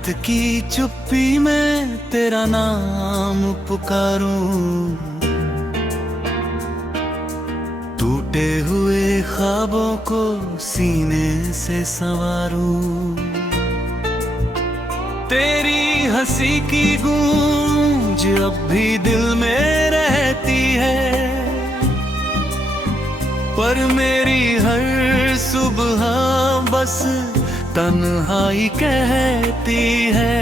रात की चुप्पी में तेरा नाम पुकारूं, टूटे हुए ख्वाबों को सीने से संवारूं। तेरी हंसी की गूंज अब भी दिल में रहती है, पर मेरी हर सुबह बस तन्हाई कहती है।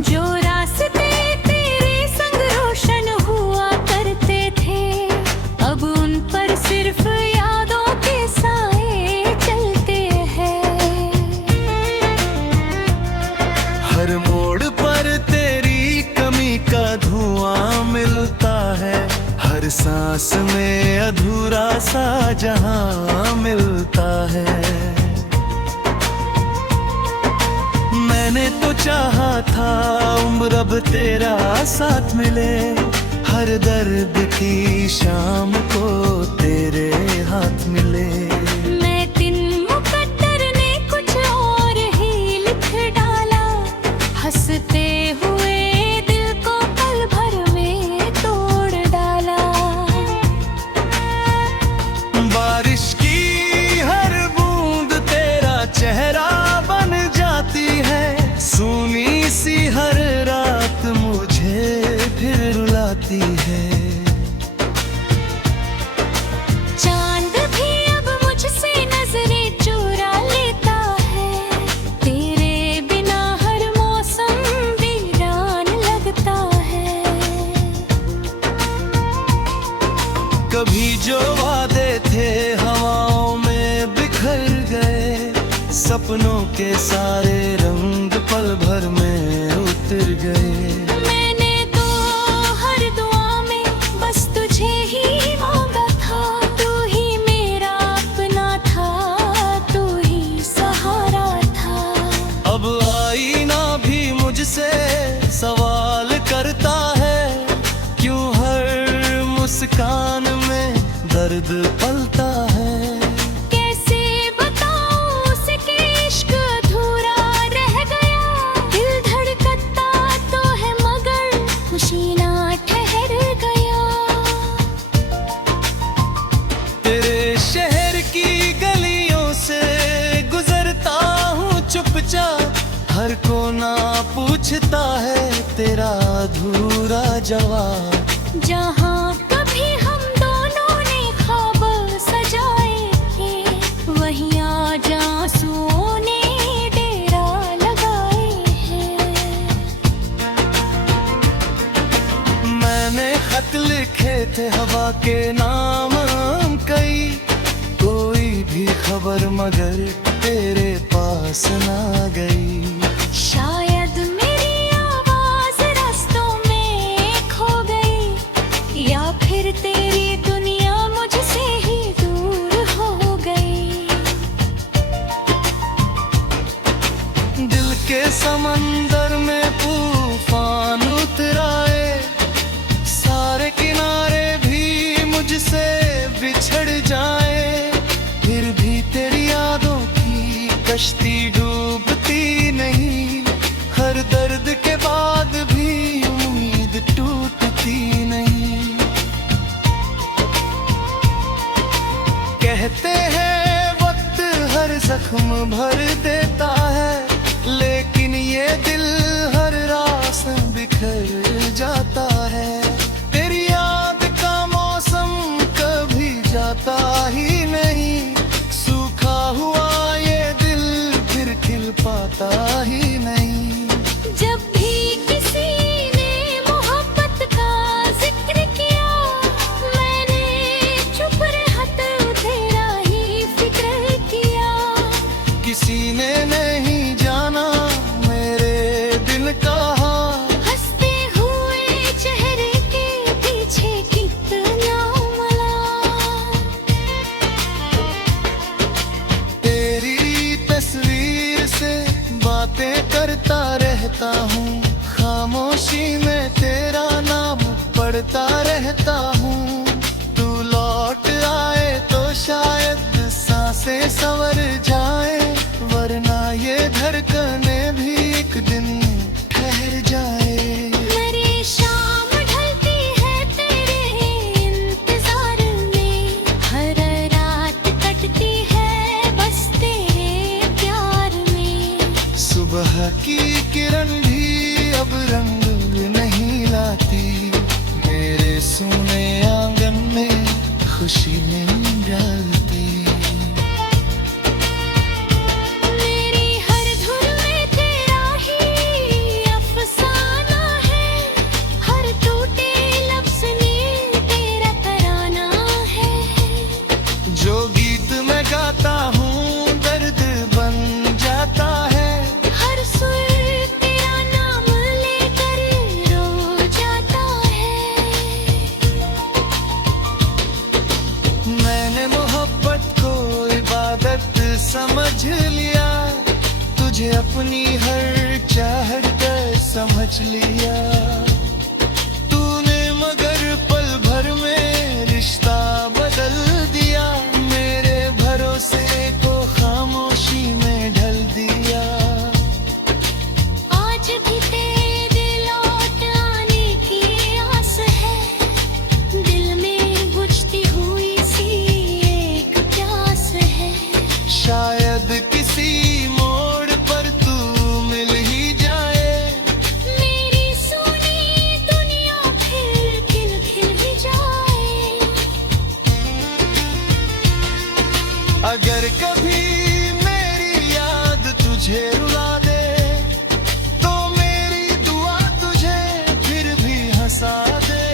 जो रास्ते तेरे संग रोशन हुआ करते थे, अब उन पर सिर्फ यादों के साए चलते हैं। हर मोड़ पर तेरी कमी का धुआं मिलता है, हर सांस में अधूरा सा जहां मिलता है। मैंने तो चाहा था उम्र अब तेरा साथ मिले, हर दर्द की शाम को तेरे हाथ मिले। हंसते हुए दिल को पल भर में तोड़ डाला। बारिश की हर बूंद तेरा चेहरा बन जाती है, सूनी सी हर रात मुझे फिर रुलाती है। चांद भी अब मुझसे नजरें चुरा लेता है, तेरे बिना हर मौसम वीरान लगता है। कभी जो वादे थे हवाओं में बिखर गए, सपनों के सारे रंग पल भर में उतर गए। मैंने तो हर दुआ में बस तुझे ही मांगा था, तू ही मेरा अपना था, तू ही सहारा था। अब आईना भी मुझसे सवाल करता है, क्यों हर मुस्कान में दर्द पलता है। कैसे बताऊं उसे कि इश्क अधूरा रह गया, दिल धड़कता तो है मगर खुशी ना ठहर गया। तेरे शहर की गलियों से गुजरता हूँ चुपचाप, हर कोना पूछता है तेरा अधूरा जवाब। जहाँ कभी हम दोनों ने ख्वाब सजाए थे, वहीं आज आंसुओं ने डेरा लगाए हैं। मैंने खत लिखे थे हवा के नाम कई, कोई भी खबर मगर तेरे पास ना गई। शायद मेरी आवाज रास्तों में खो गई, या फिर तेरी दुनिया मुझसे ही दूर हो गई। दिल के समंदर में तूफान उतराए, सारे किनारे भी मुझसे बिछड़ जाए, फिर भी तेरी यादों की कश्ती डूबती नहीं, हर दर्द के बाद भी उम्मीद टूटती नहीं। कहते हैं वक्त हर जख्म भर देता है, लेकिन ये दिल हर रास बिखर जाता है। तेरी याद का मौसम कभी जाता ही नहीं, सूखा हुआ ये दिल फिर खिल पाता ही नहीं। जब भी किसी ने मोहब्बत का जिक्र किया, मैंने चुप रहते तेरा ही फिक्र किया। किसी ने नहीं रहता हूँ। तू लौट आए तो शायद सांसें संवर जाए, वरना ये धड़कने भी एक दिन ठहर जाए। मेरी शाम ढलती है तेरे इंतजार में, हर रात कटती है बस तेरे प्यार में। सुबह की किरण भी अब रंग नहीं लाती, मेरे सोने आंगन में खुशी नहीं डालती। मेरी हर धुन में तेरा ही अफसाना है, हर टूटे लफ्ज़ में तेरा तराना है। जो गीत मैं गाता हूँ दर्द बन जाता है, हर सुर तेरा नाम लेकर रो जाता है। मैंने मोहब्बत को इबादत समझ लिया, तुझे अपनी हर चाहत समझ लिया। तूने मगर पल भर में रिश्ता बदल दिया, मेरे भरोसे को खामोशी में ढल दिया। आज भी तेरे लौट आने की आस है, दिल में बुझती हुई सी एक प्यास है। शायद किसी मोड़ पर तू मिल ही जाए, मेरी सोनी दुनिया फिर खिल ही जाए। अगर कभी मेरी याद तुझे रुला दे, तो मेरी दुआ तुझे फिर भी हंसा दे।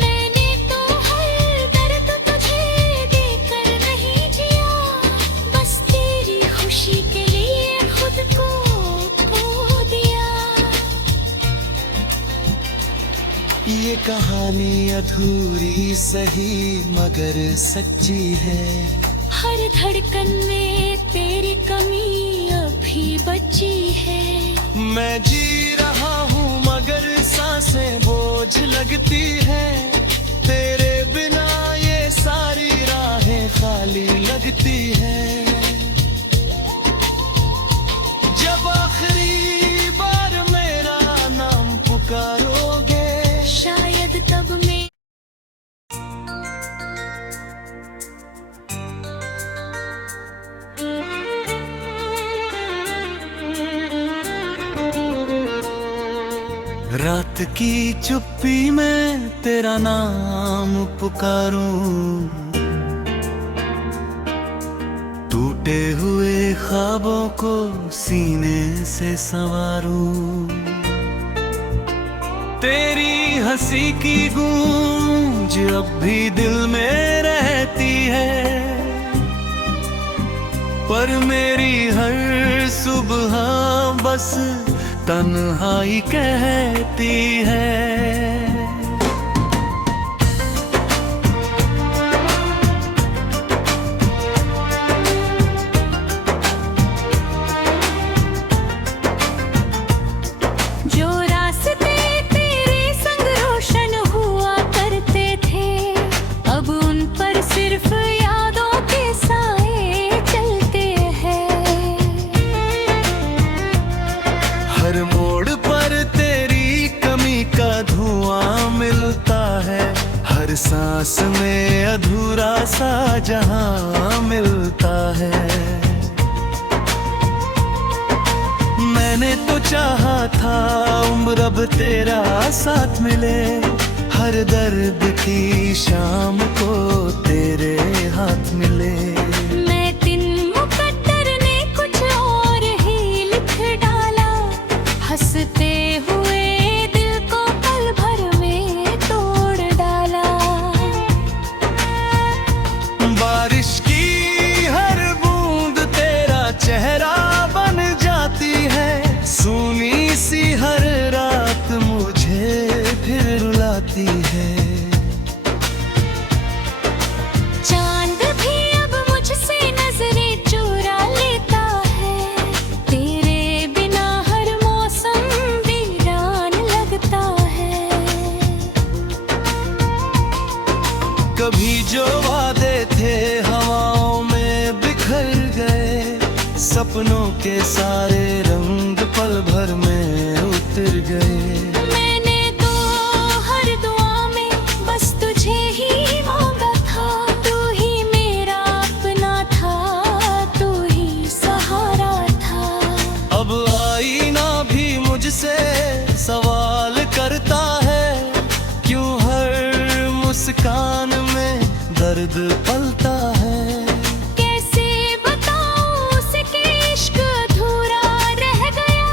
मैंने तो हर दर्द तुझे देकर नहीं जिया, बस तेरी खुशी के लिए खुद को खो दिया। ये कहानी अधूरी सही मगर सच्ची है, हर धड़कन में तेरी कमी अभी बची है। मैं जी रहा हूँ मगर सांसें बोझ लगती है, तेरे बिना ये सारी राहें खाली लगती है। जब आखिरी बार मेरा नाम पुकारोगे, शायद तब मैं रात की चुप्पी में तेरा नाम पुकारूं, टूटे हुए ख्वाबों को सीने से संवारूं। तेरी हंसी की गूंज अब भी दिल में रहती है, पर मेरी हर सुबह बस तन्हाई कहती है। जो रास्ते तेरे संग रोशन हुआ करते थे, अब उन पर सिर्फ यादों के साए चलते हैं। हर मोड़ पर तेरी कमी का धुआं मिलता है, हर सांस में अधूरा सा जहां मिलता है। मैंने तो चाहा था उम्र अब तेरा साथ मिले, हर दर्द की शाम को तेरे हाथ मिले। मैं दिन मुकद्दर ने कुछ और ही लिख डाला, हंसते हुए दिल को पल भर में तोड़ डाला। बारिश की हर बूंद तेरा चेहरा बन जाती है, सूनी सी हर रात मुझे फिर रुलाती है। कभी जो वादे थे हवाओं में बिखर गए, सपनों के सारे रंग पल भर में उतर गए। मैंने तो हर दुआ में बस तुझे ही मांगा था, तू ही मेरा अपना था, तू ही सहारा था। अब आईना भी मुझसे सवाल करता है, क्यों हर मुस्कान में दर्द पलता है। कैसे बताऊं उसे कि इश्क अधूरा रह गया,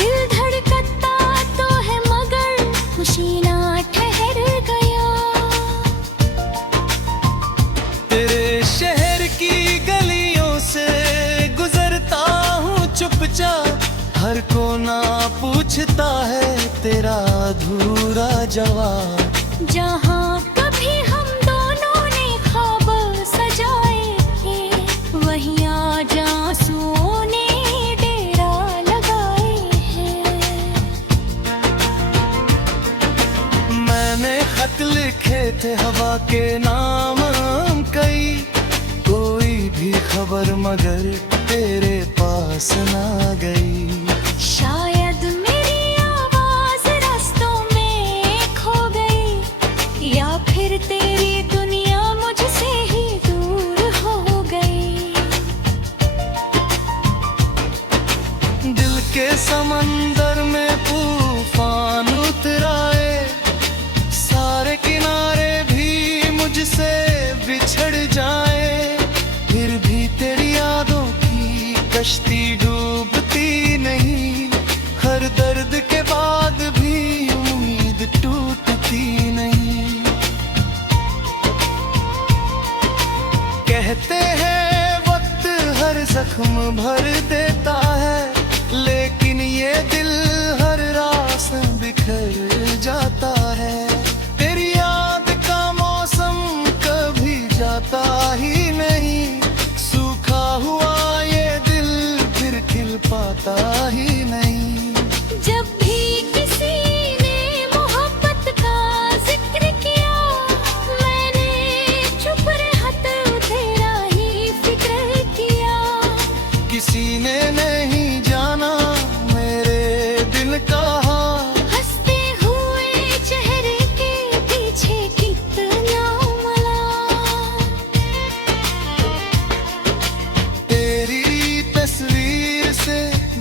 दिल धड़कता तो है मगर खुशी ना ठहर गया। तेरे शहर की गलियों से गुजरता हूँ चुपचाप, हर कोना पूछता है तेरा अधूरा जवाब। जहाँ कभी हम दोनों ने ख्वाब सजाए थे, वहीं आज आंसुओं ने डेरा लगाए हैं। मैंने खत लिखे थे हवा के नाम कई, कोई भी खबर मगर तेरे पास ना गई। शायद मेरी आवाज रास्तों में खो गई, या फिर तेरी दुनिया मुझसे ही दूर हो गई। दिल के समंदर में तूफान उतराए, सारे किनारे भी मुझसे बिछड़ जाए, फिर भी तेरी यादों की कश्ती डूबती नहीं, हर दर्द के बाद भी उम्मीद टूटती नहीं। कहते हैं वक्त हर जख्म भर देता है, लेकिन ये दिल हर रास बिखर जाता है। तेरी याद का मौसम कभी जाता ही नहीं, सूखा हुआ ये दिल फिर खिल पाता ही नहीं। जब भी किसी ने मोहब्बत का जिक्र किया, मैंने चुप रहत तेरा ही फिक्र किया। किसी ने नहीं जाना मेरे दिल का हाल, हंसते हुए चेहरे के पीछे कितना मलाल। तेरी तस्वीर से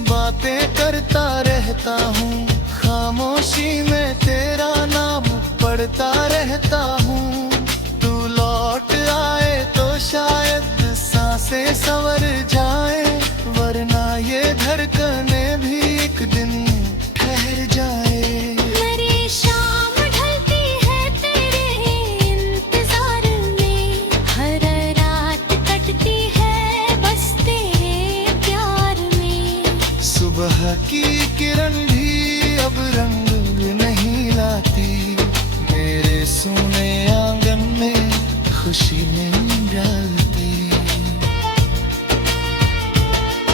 बातें करता रहता हूँ, खामोशी में तेरा नाम पढ़ता रहता हूँ। तू लौट आए तो शायद सांसें संवर जाए, वरना ये धड़कने भी एक दिन ठहर जाए। मेरी शाम ढलती है तेरे इंतजार में, हर रात कटती है बस तेरे प्यार में। सुबह की किरण भी अब रंग नहीं लाती, मेरे सोने आंगन में खुशी नहीं डालती।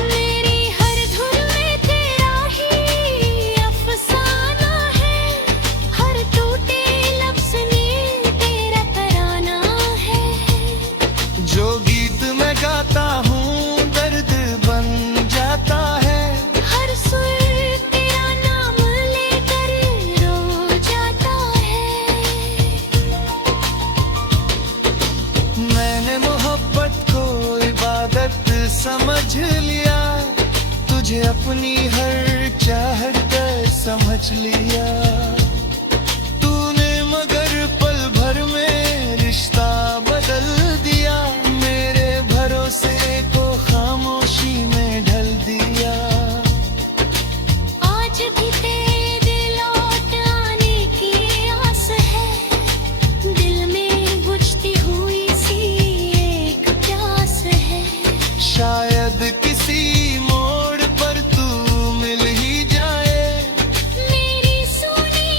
मेरी हर धुन में तेरा ही अफसाना है, हर टूटे लफ्ज़ में तेरा तराना है। जो गीत मैं गाता हूँ दर्द बन जाता है, हर सुर तेरा नाम लेकर रो जाता है। मैंने मोहब्बत को इबादत समझ लिया, तुझे अपनी हर चाहत समझ लिया। तूने मगर पल भर में रिश्ता बदल दिया, मेरे भरोसे को खामोशी में ढल दिया। आज भी तेरे लौट आने की आस है, दिल में बुझती हुई सी एक प्यास है। शायद किसी मोड़ पर तू मिल ही जाए, मेरी सोनी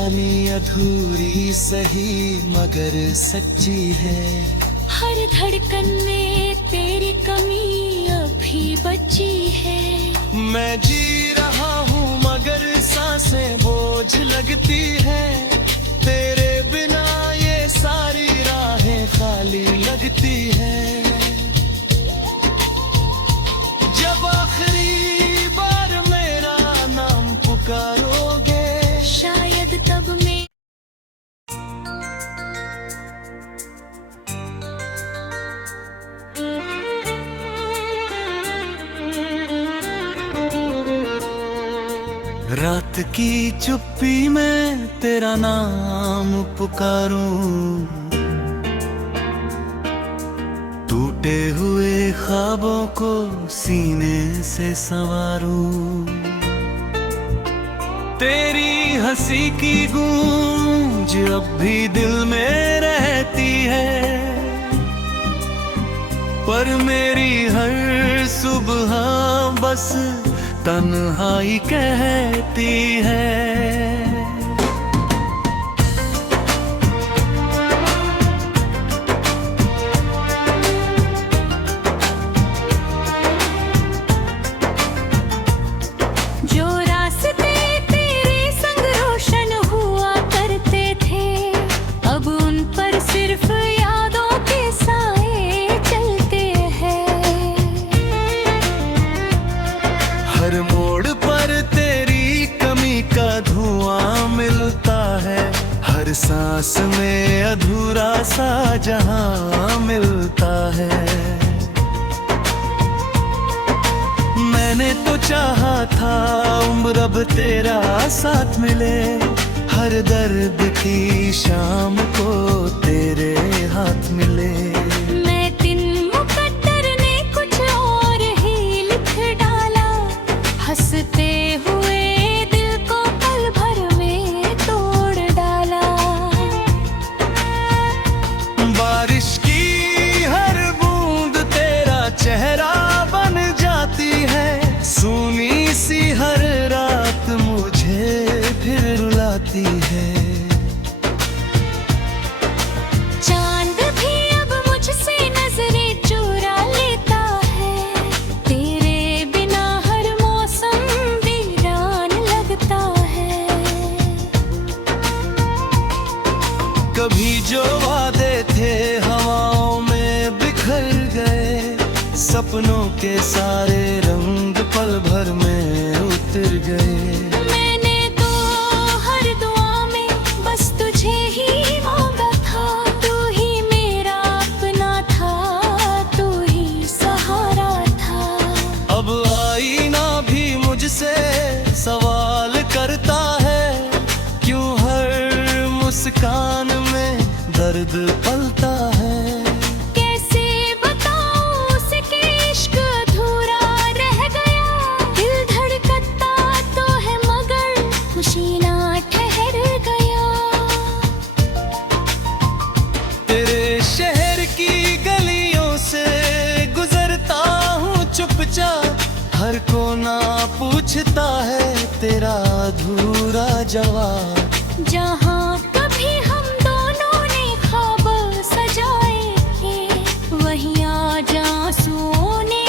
कहानी अधूरी सही मगर सच्ची है। हर धड़कन में तेरी कमी अभी बची है। मैं जी रहा हूँ मगर सांसें बोझ लगती है। तेरे बिना ये सारी राहें खाली लगती है। जब आखिरी बार मेरा नाम पुकारोगे शायद तब मैं रात की चुप्पी में तेरा नाम पुकारूं, टूटे हुए ख्वाबों को सीने से संवारूं। तेरी हंसी की गूंज अब भी दिल में रहती है, पर मेरी हर सुबह बस तन्हाई कहती है। जो रास्ते तेरे संग रोशन हुआ करते थे, अब उन पर सिर्फ यादों के साए चलते हैं। हर मोड़ पर तेरी कमी का धुआं मिलता है, हर सांस में अधूरा सा जहां मिलता है। मैंने तो चाहा था उम्र अब तेरा साथ मिले, हर दर्द की शाम को तेरे हाथ मिले। मैं दिन मुकद्दर ने कुछ और ही लिख डाला, हंसते हुए दिल को पल भर में तोड़ डाला। बारिश की हर बूंद तेरा चेहरा बन जाती है, सूनी सी हर रात मुझे फिर रुलाती है। चांद भी अब मुझसे नजरें चुरा लेता है, तेरे बिना हर मौसम वीरान लगता है। कभी जो वादे थे हवाओं में बिखर गए, सपनों के सारे रंग पल भर में उतर गए। मैंने तो हर दुआ में बस तुझे ही मांगा था, तू ही मेरा अपना था, तू ही सहारा था। अब आईना भी मुझसे सवाल करता है, क्यों हर मुस्कान में दर्द पलता है। कैसे बताऊं उसे कि इश्क अधूरा रह गया, दिल धड़कता तो है मगर खुशी ना ठहर गया। तेरे शहर की गलियों से गुजरता हूँ चुपचाप, हर कोना पूछता है तेरा अधूरा जवाब। जहाँ कभी हम दोनों ने ख्वाब सजाए थे, वहीं आज आंसुओं ने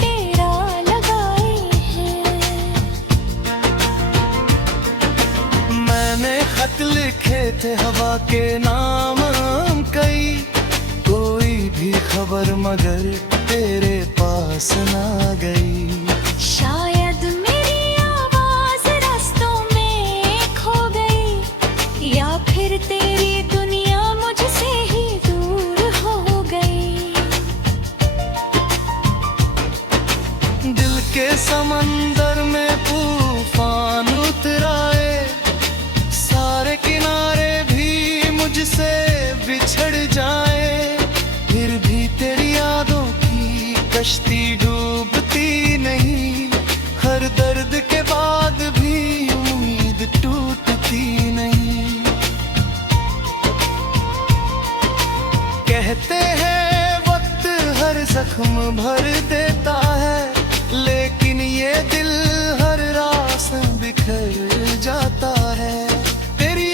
डेरा लगाए हैं। मैंने खत लिखे थे हवा के नाम कई, कोई भी खबर मगर तेरे पास ना गई। शायद मेरी आवाज रास्तों में खो गई, या फिर तेरी दुनिया मुझसे ही दूर हो गई। दिल के समंदर में तूफान उतराए, सारे किनारे भी मुझसे बिछड़ जाए, फिर भी तेरी यादों की कश्ती डूबती नहीं, हर दर्द के बाद भी उम्मीद टूटती नहीं। कहते हैं वक्त हर जख्म भर देता है, लेकिन ये दिल हर रास बिखर जाता है। तेरी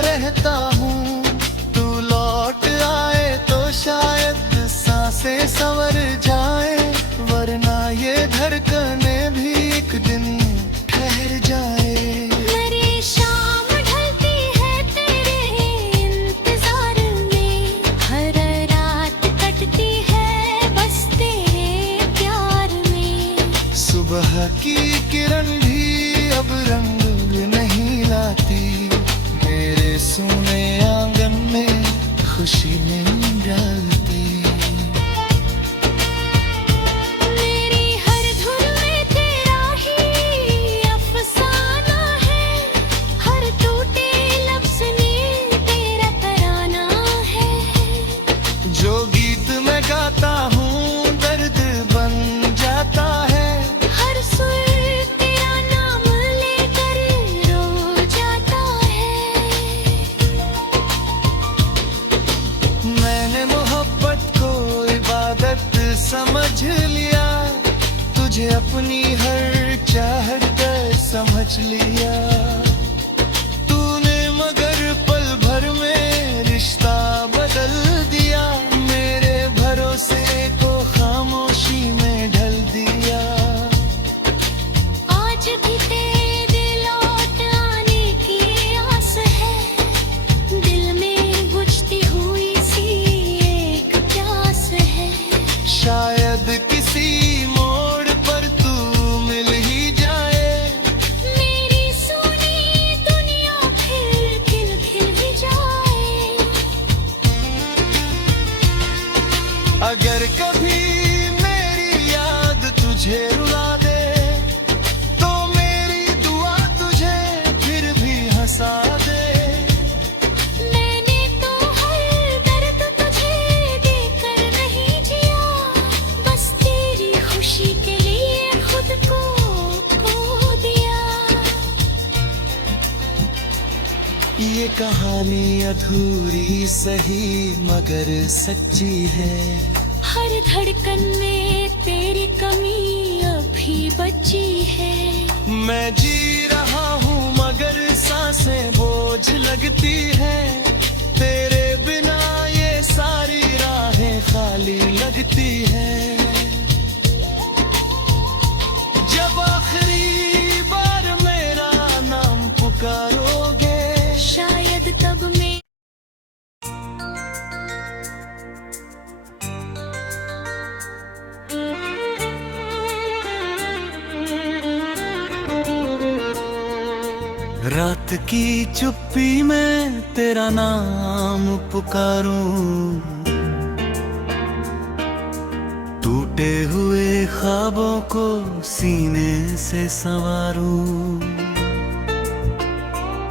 रहता हूँ। तू लौट आए तो शायद सांसें संवर जाए, वरना ये धड़कने भी एक दिन ठहर जाए। मेरी शाम ढलती है तेरे इंतजार में, हर रात कटती है बस तेरे प्यार में। सुबह की किरण भी अब रंग नहीं लाती, मेरे सोने आंगन में खुशी नहीं डालती। मेरी हर धुन में तेरा ही अफसाना है, हर टूटे लफ्ज़ में तेरा तराना है। जो गीत मैं गाता हूँ दर्द बन जाता है, हर सुर तेरा नाम लेकर रो जाता है। मैंने मोहब्बत को इबादत समझ लिया, तुझे अपनी हर चाहत समझ लिया। तूने मगर पल भर में रिश्ता बदल दिया, मेरे भरोसे को खामोशी में ढल दिया। आज भी तेरे लौट आने की आस है, दिल में बुझती हुई सी एक प्यास है। शायद किसी मोड़ पर तू मिल ही जाए, मेरी सोनी दुनिया फिर खिल ही जाए। अगर कभी मेरी याद तुझे रुला दे, तो मेरी दुआ तुझे फिर भी हंसा दे। मैंने तो हर दर्द तुझे देकर नहीं जिया, बस तेरी खुशी के लिए खुद को खो दिया। ये कहानी अधूरी सही मगर सच्ची है, हर धड़कन में तेरी कमी अभी बची है। मैं जी रहा हूँ मगर सांसें बोझ लगती है, तेरे बिना ये सारी राहें खाली लगती है। जब आखिरी बार मेरा नाम पुकारोगे, शायद तब मैं रात की चुप्पी में तेरा नाम पुकारूं, टूटे हुए ख्वाबों को सीने से संवारूं।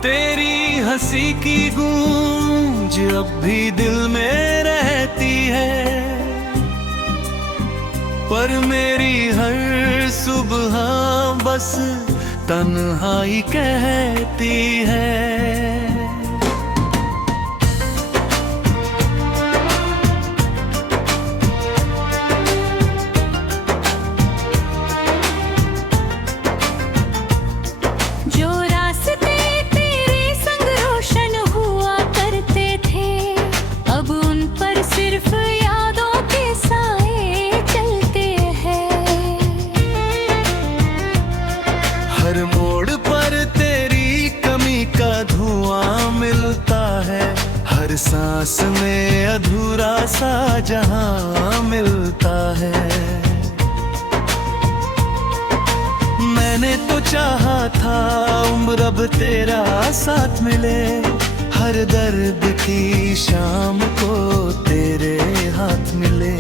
तेरी हंसी की गूंज अब भी दिल में रहती है, पर मेरी हर सुबह बस तन्हाई कहती है। जो रास्ते तेरे संग रोशन हुआ करते थे, अब उन पर सिर्फ यादों के साए चलते हैं। हर मोड़ पर तेरी कमी का धुआं मिलता है, हर सांस में अधूरा सा जहां मिलता है। मैंने तो चाहा था उम्र अब तेरा साथ मिले, हर दर्द की शाम को तेरे हाथ मिले।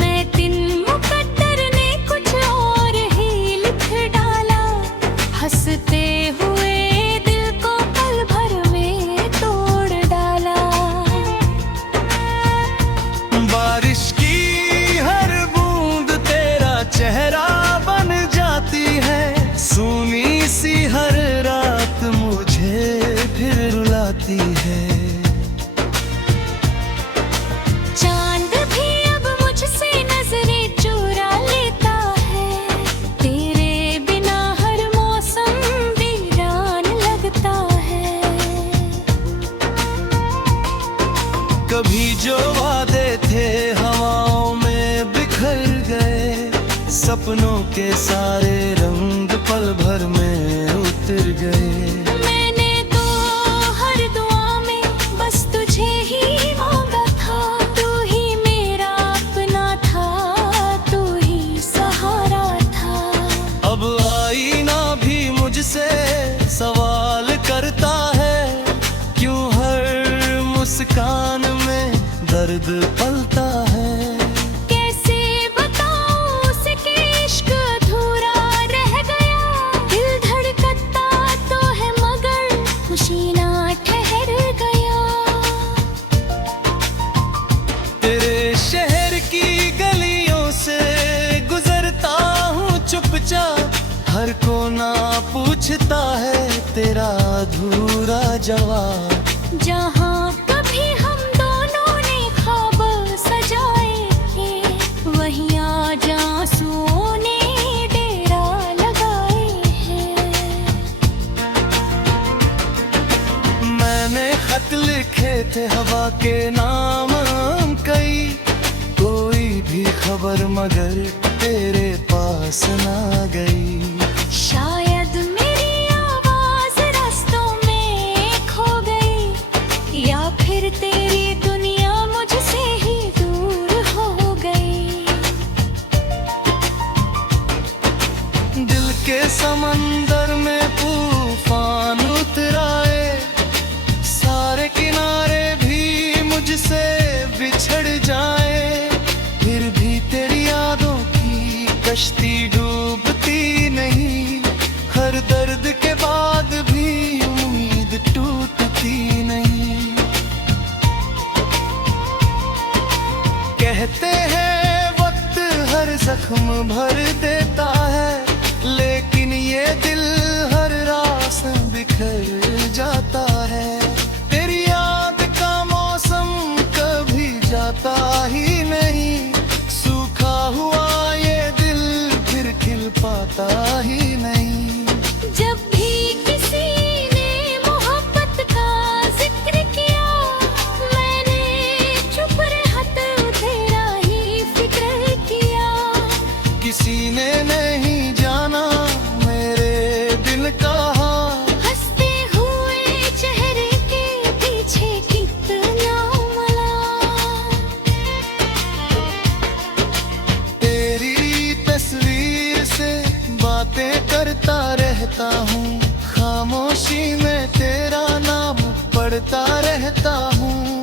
मैं दिन मुकद्दर ने कुछ और ही लिख डाला, हंसते हुए दिल को पल भर में तोड़ डाला। बारिश की हर बूंद तेरा चेहरा बन जाती है, सूनी सी हर रात मुझे फिर रुलाती है। कभी जो वादे थे हवाओं में बिखर गए, सपनों के सारे रंग पल भर में उतर गए। मैंने तो हर दुआ में बस तुझे ही मांगा था, तू ही मेरा अपना था, तू ही सहारा था। अब आईना भी मुझसे सवाल करता है, क्यों हर मुस्कान में दर्द पलता है। कैसे बताऊं उसे कि इश्क अधूरा रह गया, दिल धड़कता तो है मगर खुशी ना ठहर गया। तेरे शहर की गलियों से गुजरता हूँ चुपचाप, हर कोना पूछता है तेरा अधूरा जवाब। जहाँ कभी हम दोनों ने ख्वाब सजाए थे, वहीं आज आंसुओं ने डेरा लगाए हैं। मैंने खत लिखे थे हवा के नाम कई, कोई भी खबर मगर तेरे पास ना गई। शायद मेरी आवाज रास्तों में खो गई, या फिर तेरी दुनिया मुझसे ही दूर हो गई। दिल के समंदर में तूफान उतराए, सारे किनारे भी मुझसे बिछड़ जाए, फिर भी तेरी यादों की कश्ती डूबती नहीं। हर दर्द के बाद भी उम्मीद टूटती नहीं। कहते हैं वक्त हर जख्म भर देता है, लेकिन ये दिल हर रास बिखर जाता है। तेरी याद का मौसम कभी जाता ही नहीं, सूखा हुआ ये दिल फिर खिल पाता ही नहीं। जब भी किसी ने मोहब्बत का जिक्र किया, मैंने चुप रहत तेरा ही फिक्र किया। किसी ने नहीं जाना मेरे दिल का हाल, हंसते हुए चेहरे के पीछे कितना मलाल। तेरी तस्वीर से बातें करता रहता हूँ, खामोशी में तेरा नाम पढ़ता रहता हूँ।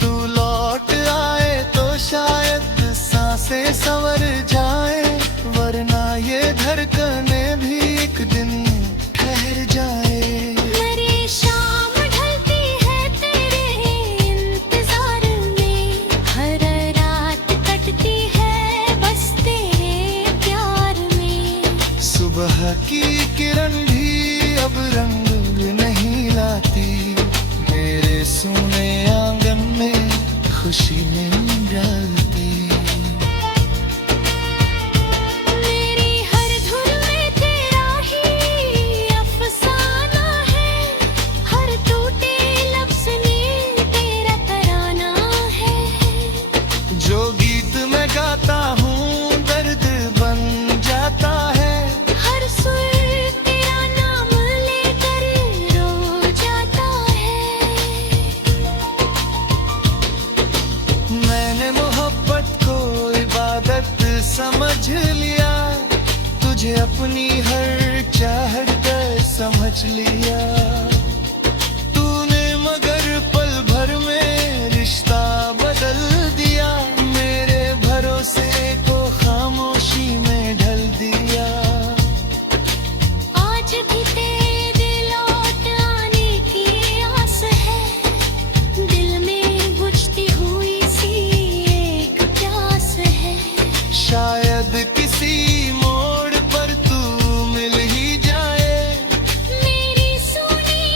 तू लौट आए तो शायद सांसें संवर जाए, वरना ये धड़कने भी एक दिन ठहर जाए। मेरी शाम ढलती है तेरे इंतजार में, हर रात कटती है बस तेरे प्यार में। सुबह की किरण भी अब रंग नहीं लाती, मेरे सोने आंगन में खुशी नहीं डालती। मेरी हर धुन में तेरा ही अफसाना है, हर टूटे लफ्ज़ में तेरा तराना है। जो गीत मैं गाता हूँ दर्द बन जाता है, हर सुर तेरा नाम लेकर रो जाता है। मैंने मोहब्बत को इबादत समझ लिया, तुझे अपनी हर चाहत समझ लिया। तूने मगर पल भर में रिश्ता बदल दिया, मेरे भरोसे को खामोशी में ढल दिया। आज भी तेरे लौट आने की आस है, दिल में बुझती हुई सी एक प्यास है। शायद किसी मोड़ पर तू मिल ही जाए, मेरी सोनी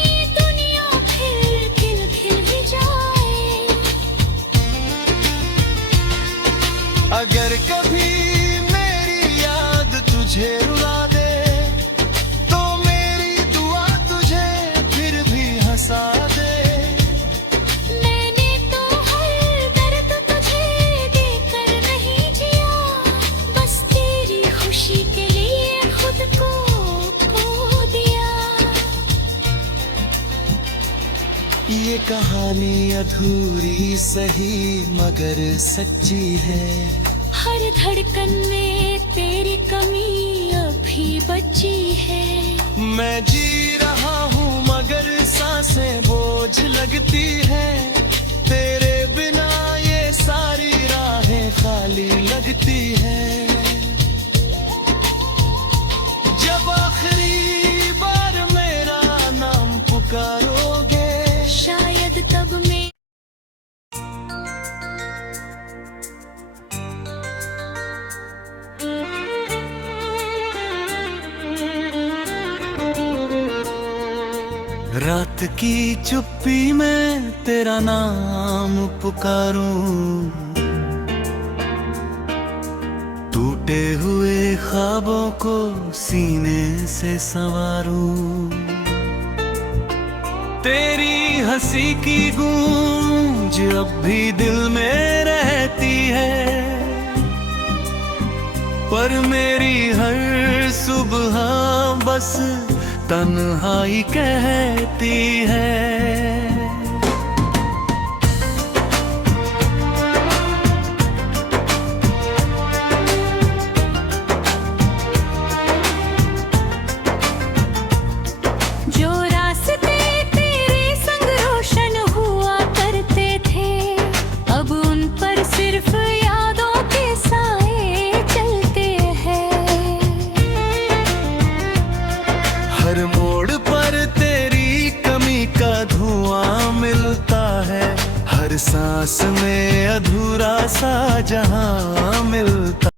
कहानी अधूरी सही मगर सच्ची है। हर धड़कन में तेरी कमी अभी बची है। मैं जी रहा हूँ मगर सांसें बोझ लगती है। तेरे बिना ये सारी राहें खाली लगती है। जब आखिरी बार मेरा नाम पुकारोगे शायद तब मैं रात की चुप्पी में तेरा नाम पुकारूं। टूटे हुए ख्वाबों को सीने से संवारूं। तेरी हंसी की गूंज अब भी दिल में रहती है। पर मेरी हर सुबह बस तन्हाई कहती है। जो रास्ते तेरे संग रोशन हुआ करते थे, अब उन पर सिर्फ यादों के साए चलते हैं। हर मोड़ पर तेरी कमी का धुआं मिलता है। हर सांस में अधूरा सा जहां मिलता